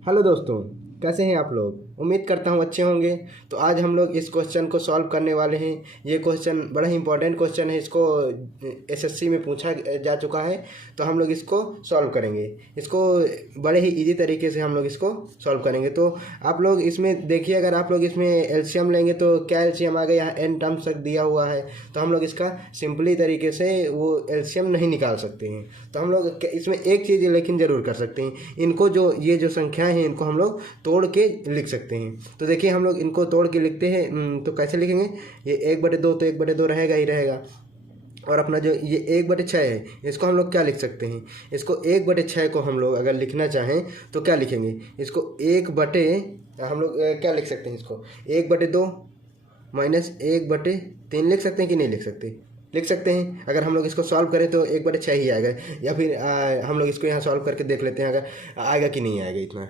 Hello दोस्तों, कैसे हैं आप लोग। उम्मीद करता हूँ अच्छे होंगे। तो आज हम लोग इस क्वेश्चन को सॉल्व करने वाले हैं। ये क्वेश्चन बड़ा ही इंपॉर्टेंट क्वेश्चन है, इसको एसएससी में पूछा जा चुका है। तो हम लोग इसको सॉल्व करेंगे, इसको बड़े ही इजी तरीके से हम लोग इसको सॉल्व करेंगे। तो आप लोग इसमें देखिए, अगर आप लोग इसमें एलसीएम लेंगे तो क्या एलसीएम आ गया, यहाँ एन टर्म्स तक दिया हुआ है। तो हम लोग इसका सिंपली तरीके से वो एलसीएम नहीं निकाल सकते हैं। तो हम लोग इसमें एक चीज़ लेकिन ज़रूर कर सकते हैं, इनको जो ये जो संख्याएँ हैं इनको हम लोग तोड़ के लिख सकते हैं। तो देखिए हम लोग इनको तोड़ के लिखते हैं। तो कैसे लिखेंगे, ये 1/2 तो 1/2 रहेगा ही रहेगा। और अपना जो ये 1/6 है इसको हम लोग क्या लिख सकते हैं, इसको 1/6 को हम लोग अगर लिखना चाहें तो क्या लिखेंगे, इसको हम लोग क्या लिख सकते हैं, इसको 1/2 माइनस 1/3 लिख सकते हैं कि नहीं लिख सकते। लिख सकते हैं। अगर हम लोग इसको सॉल्व करें तो 1/6 ही आएगा। या फिर हम लोग इसको यहाँ सॉल्व करके देख लेते हैं अगर आएगा कि नहीं आएगा। इतना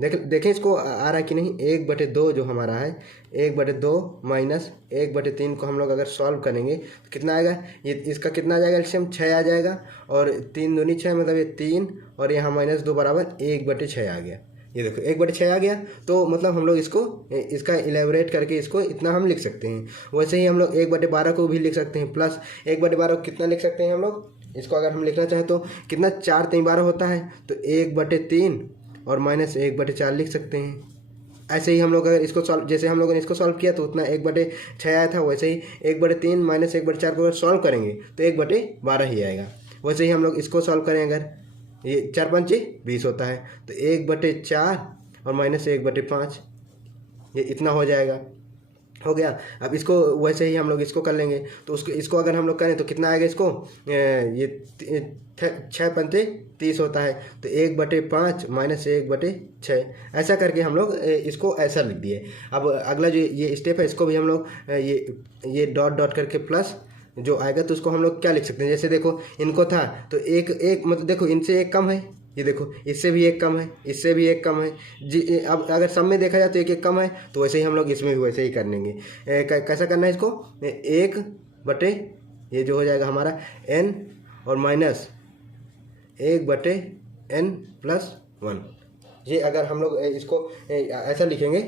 देखें इसको आ रहा है कि नहीं। 1/2 जो हमारा है, 1/2 माइनस 1/3 को हम लोग अगर सॉल्व करेंगे तो कितना आएगा, ये इसका कितना आ जाएगा, एलसीएम 6 आ जाएगा। और 3 दूनी 6 मतलब ये 3 और यहाँ -2 बराबर 1/6 आ गया। ये देखो 1/6 आ गया। तो मतलब हम लोग इसका इलेबोरेट करके इसको इतना हम लिख सकते हैं। वैसे ही हम लोग 1/12 को भी लिख सकते हैं। प्लस 1/12 को कितना लिख सकते हैं हम लोग, इसको अगर हम लिखना चाहें तो कितना 4 3 12 होता है, तो 1/3 और -1/4 लिख सकते हैं। ऐसे ही हम लोग अगर इसको सॉल्व, जैसे हम लोगों ने इसको सॉल्व किया तो उतना 1/6 आया था, वैसे ही 1/3 माइनस 1/4 को अगर सॉल्व करेंगे तो 1/12 ही आएगा। वैसे ही हम लोग इसको सॉल्व करें, अगर ये 4 5 20 होता है तो 1/4 और -1/5 ये इतना हो जाएगा। हो गया। अब इसको वैसे ही हम लोग इसको कर लेंगे। तो इसको अगर हम लोग करें तो कितना आएगा, इसको ये 6 पंचे 30 होता है, तो 1/5 माइनस 1/6 ऐसा करके हम लोग इसको ऐसा लिख दिए। अब अगला जो ये स्टेप है इसको भी हम लोग ये डॉट डॉट करके प्लस जो आएगा तो उसको हम लोग क्या लिख सकते हैं। जैसे देखो इनको था तो एक मतलब देखो इनसे एक कम है, ये देखो इससे भी एक कम है, इससे भी एक कम है जी। अब अगर सब में देखा जाए तो एक एक कम है, तो वैसे ही हम लोग इसमें भी वैसे ही कर लेंगे। कैसा करना है इसको, 1/, ये जो हो जाएगा हमारा n और माइनस 1/n+1। ये अगर हम लोग इसको ऐसा लिखेंगे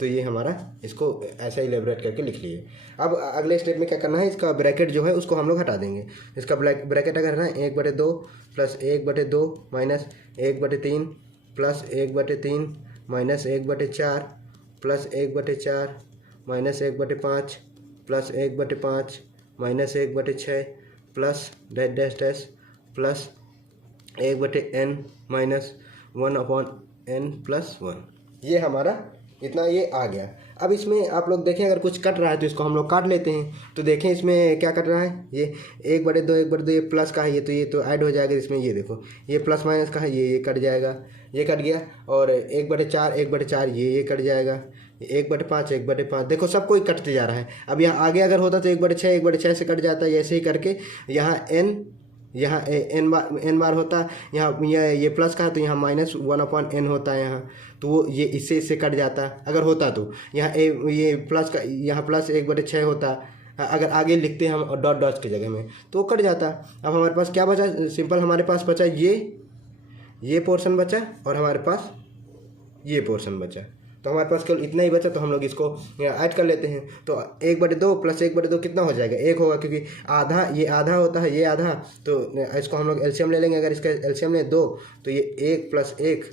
तो ये हमारा इसको ऐसा इलेबोरेट करके लिख लिए। अब अगले स्टेप में क्या करना है, इसका ब्रैकेट जो है उसको हम लोग हटा देंगे। इसका ब्रैकेट अगर है 1/2 plus 1/2 minus 1/3 plus 1/3 minus 1/4 plus 1/4 minus 1/5 plus 1/5 minus 1/6 plus dash dash dash plus 1/n minus 1/n+1। ये हमारा इतना ये आ गया। अब इसमें आप लोग देखें अगर कुछ कट रहा है तो इसको हम लोग काट लेते हैं। तो देखें इसमें क्या कट रहा है, ये 1/2 ये प्लस का है, ये तो ऐड हो जाएगा इसमें। ये देखो ये प्लस माइनस का है, ये कट जाएगा, ये कट गया। और 1/4 ये कट जाएगा, 1/5 1/5 देखो सब कोई कटते जा रहा है। अब यहाँ आगे अगर होता तो 1/6 से कट जाता है। ऐसे ही करके यहाँ एन बार होता, यहाँ ये प्लस का है तो यहाँ -1/n होता है यहाँ। तो वो ये इससे कट जाता अगर होता। तो यहाँ ये प्लस का, यहाँ प्लस 1/6 होता। अगर आगे लिखते हैं हम डॉट डॉट की जगह में तो वो कट जाता। अब हमारे पास क्या बचा, सिंपल हमारे पास बचा ये पोर्शन बचा और हमारे पास ये पोर्शन बचा। तो हमारे पास केवल इतना ही बचा, तो हम लोग इसको ऐड कर लेते हैं। तो 1/2 प्लस 1/2 कितना हो जाएगा, 1 होगा, क्योंकि आधा ये आधा होता है, ये आधा। तो इसको हम लोग एलसीएम ले लेंगे। अगर इसका एलसीएम लें 2 तो ये 1 + 1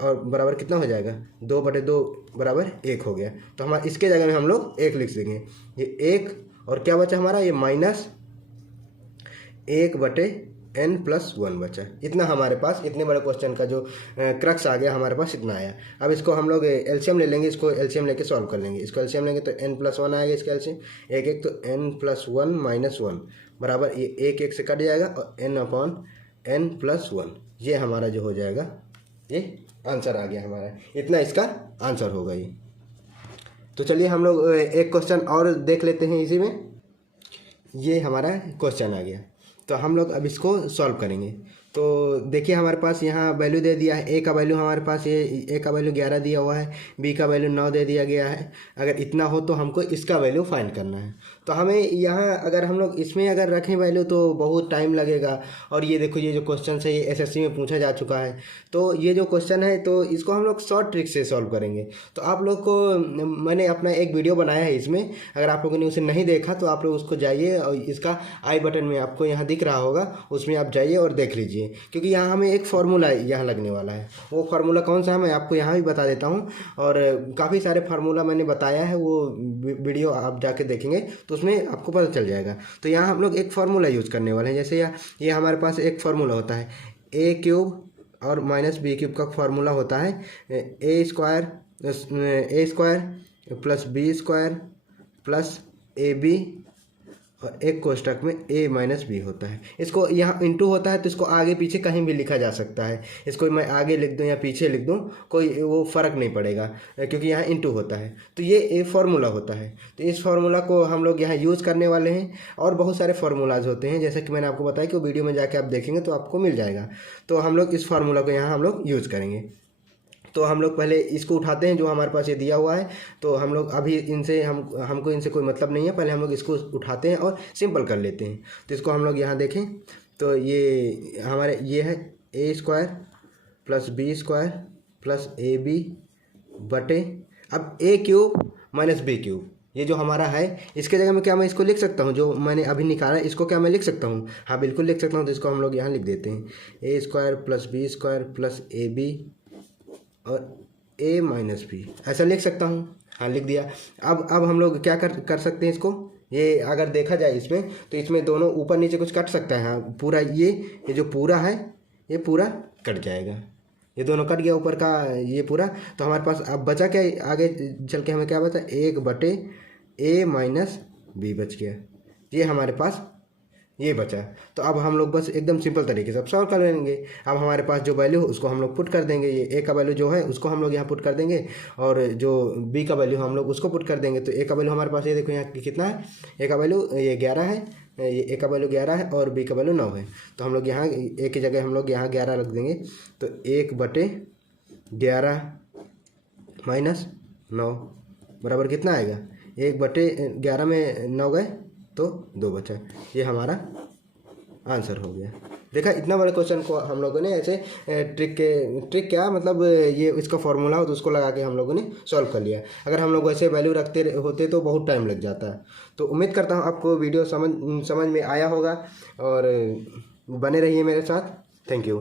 और बराबर कितना हो जाएगा, 2/2 बराबर 1 हो गया। तो हमारे इसके जगह में हम लोग 1 लिख देंगे। ये 1 और क्या बचा हमारा, ये -1/n+1 बचा। इतना हमारे पास, इतने बड़े क्वेश्चन का जो क्रक्स आ गया हमारे पास इतना आया। अब इसको हम लोग एलसीएम ले लेंगे, इसको एलसीएम लेके सॉल्व कर लेंगे। इसको एलसीएम लेंगे तो n+1 आएगा, इसका एलसीएम 1 तो n+1 - 1 बराबर ये 1 से कट जाएगा और n/n+1। ये हमारा जो हो जाएगा, ये आंसर आ गया हमारा। इतना इसका आंसर होगा ये। तो चलिए हम लोग एक क्वेश्चन और देख लेते हैं इसी में। ये हमारा क्वेश्चन आ गया, तो हम लोग अब इसको सॉल्व करेंगे। तो देखिए हमारे पास यहाँ वैल्यू दे दिया है। ए का वैल्यू हमारे पास ये ए का वैल्यू 11 दिया हुआ है, बी का वैल्यू 9 दे दिया गया है। अगर इतना हो तो हमको इसका वैल्यू फाइंड करना है। तो हमें यहाँ अगर हम लोग इसमें अगर रखें वैल्यू तो बहुत टाइम लगेगा। और ये देखो ये जो क्वेश्चन है ये एसएससी में पूछा जा चुका है। तो ये जो क्वेश्चन है तो इसको हम लोग शॉर्ट ट्रिक से सॉल्व करेंगे। तो आप लोग को मैंने अपना एक वीडियो बनाया है इसमें, अगर आप लोगों ने उसे नहीं देखा तो आप लोग उसको जाइए और इसका आई बटन में आपको यहाँ दिख रहा होगा, उसमें आप जाइए और देख लीजिए। क्योंकि यहाँ हमें एक फार्मूला यहाँ लगने वाला है। वो फार्मूला कौन सा है मैं आपको यहाँ भी बता देता हूँ। और काफ़ी सारे फार्मूला मैंने बताया है, वो वीडियो आप जाके देखेंगे तो उसमें आपको पता चल जाएगा। तो यहाँ हम लोग एक फार्मूला यूज़ करने वाले हैं। जैसे ये हमारे पास एक फार्मूला होता है ए क्यूब और माइनस बी क्यूब का फार्मूला होता है A square plus B square plus A B और एक कोष्टक में ए माइनस बी होता है। इसको यहाँ इंटू होता है तो इसको आगे पीछे कहीं भी लिखा जा सकता है। इसको मैं आगे लिख दूँ या पीछे लिख दूँ कोई वो फ़र्क नहीं पड़ेगा, क्योंकि यहाँ इंटू होता है। तो ये ए फार्मूला होता है। तो इस फार्मूला को हम लोग यहाँ यूज़ करने वाले हैं। और बहुत सारे फार्मूलाज होते हैं, जैसे कि मैंने आपको बताया कि वो वीडियो में जाके आप देखेंगे तो आपको मिल जाएगा। तो हम लोग इस फार्मूला को यहाँ हम लोग यूज़ करेंगे। तो हम लोग पहले इसको उठाते हैं जो हमारे पास ये दिया हुआ है। तो हम लोग अभी इनसे हमको इनसे कोई मतलब नहीं है, पहले हम लोग इसको उठाते हैं और सिंपल कर लेते हैं। तो इसको हम लोग यहाँ देखें तो ये हमारे ये है A square plus B square plus A B बटे अब A cube minus B cube. ये जो हमारा है इसके जगह में क्या मैं इसको लिख सकता हूँ, जो मैंने अभी निकाला है इसको क्या मैं लिख सकता हूँ? हाँ बिल्कुल लिख सकता हूँ। तो इसको हम लोग यहाँ लिख देते हैं A square plus B square plus A B और a माइनस बी, ऐसा लिख सकता हूँ। हाँ लिख दिया। अब हम लोग क्या कर सकते हैं इसको, ये अगर देखा जाए इसमें तो इसमें दोनों ऊपर नीचे कुछ कट सकता है। हाँ पूरा ये जो पूरा है ये पूरा कट जाएगा, ये दोनों कट गया ऊपर का ये पूरा। तो हमारे पास अब बचा क्या, आगे चल के हमें क्या बचा, 1/a माइनस बी बच गया। ये हमारे पास ये बचा। तो अब हम लोग बस एकदम सिंपल तरीके से अब सॉल्व कर लेंगे। अब हमारे पास जो वैल्यू उसको हम लोग पुट कर देंगे, ये ए का वैल्यू जो है उसको हम लोग यहाँ पुट कर देंगे और जो बी का वैल्यू हम लोग उसको पुट कर देंगे। तो ए का वैल्यू हमारे पास ये देखो यहाँ कितना है, ए का वैल्यू ये 11 है, ये ए का वैल्यू 11 है और बी का वैल्यू 9 है। तो हम लोग यहाँ ए की जगह हम लोग यहाँ 11 रख देंगे। तो 1/11 माइनस 9 बराबर कितना आएगा, 1/11 में 9 गए तो 2 बचा। ये हमारा आंसर हो गया। देखा, इतना बड़े क्वेश्चन को हम लोगों ने ऐसे ट्रिक क्या मतलब ये इसका फॉर्मूला हो तो उसको लगा के हम लोगों ने सॉल्व कर लिया। अगर हम लोग वैसे वैल्यू रखते होते तो बहुत टाइम लग जाता है। तो उम्मीद करता हूँ आपको वीडियो समझ में आया होगा और बने रहिए मेरे साथ। Thank you.